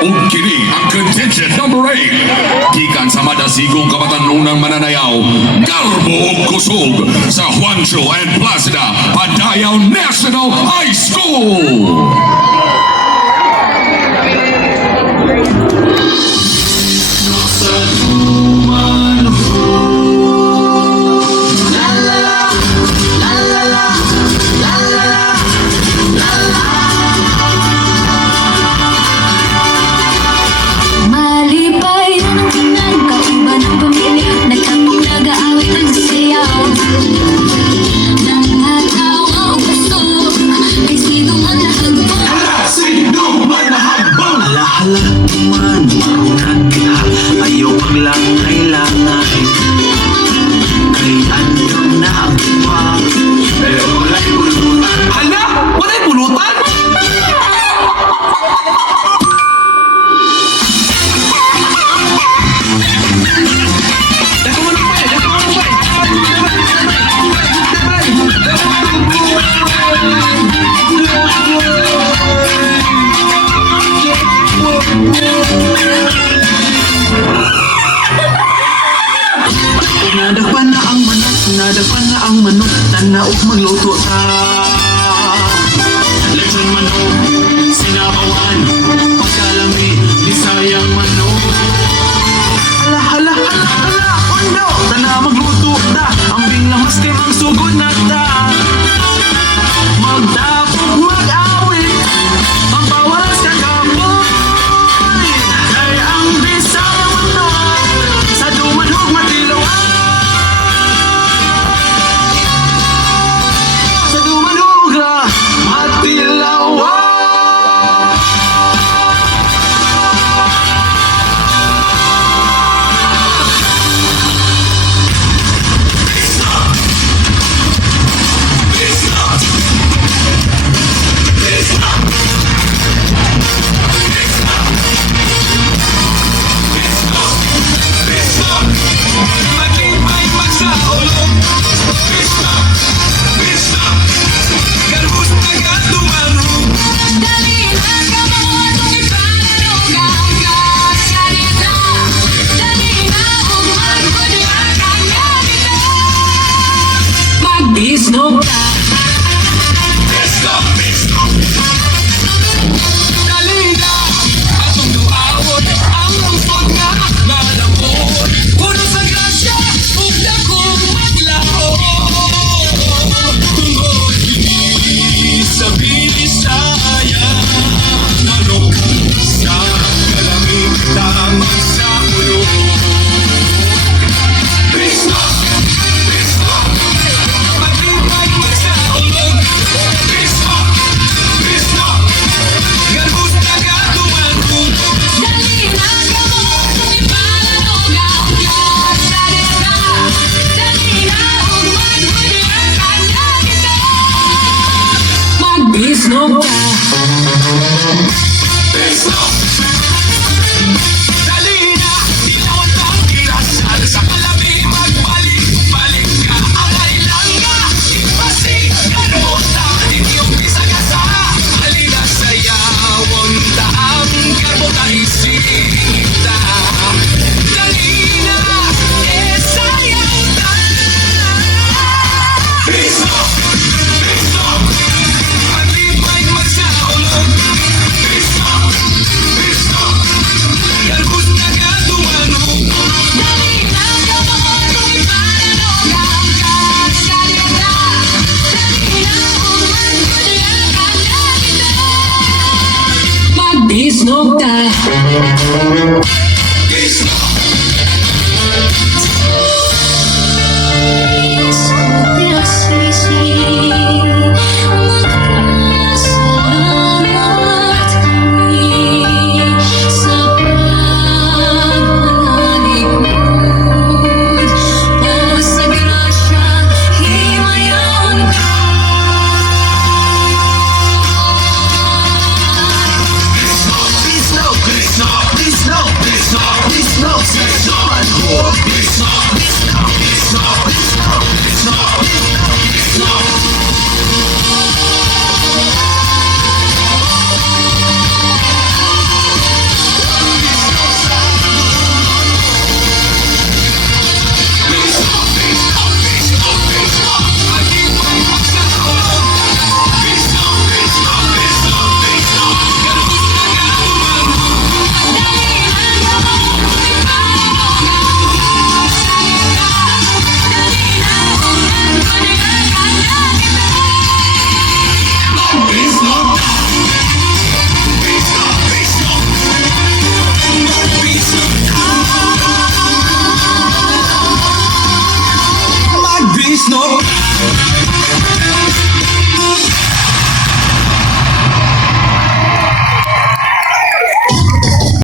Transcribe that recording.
ug kini ang contingent number 8 gikan sa Madasigong Kabatan-ONANG Mananayaw, Garbo ug Kusog sa Juancho and Placida Padayao National High School. Nadapan na ang manok, tanaog magluto ta. Lechon manok, sinabawan, pagkalami, bisayang manok. Hala, oh no, tana magluto ta, ang binglang mastim ang sugod na ta. Magdapog mag-awit, ang bawas kagaboy. Kaya ang bisayang manok, sa Dumanjug matilawan. Bisnok Dalina atong duawon ang lungsod nga malamon. Puno sa grasya ug dakong maglaon. Tungod kini sa Bisaya manok sa kalamitan sa ulo. Bisnok Bisnok Dalina, ilawan ang kirasal sa kalami magbalik-balik ka. Alay lang nga, ipasi, garota, inyong isagasa. Halina sayawang taang garbo kaisingita. Dalina, sayaw ta. Bisnok maglibay magsaulog. Bisnok garbos na ka tumanong. Dalina gamotong ipananaw Ganggang salita Dalina umangkuliakan na kita Magbisnok ta Bisnok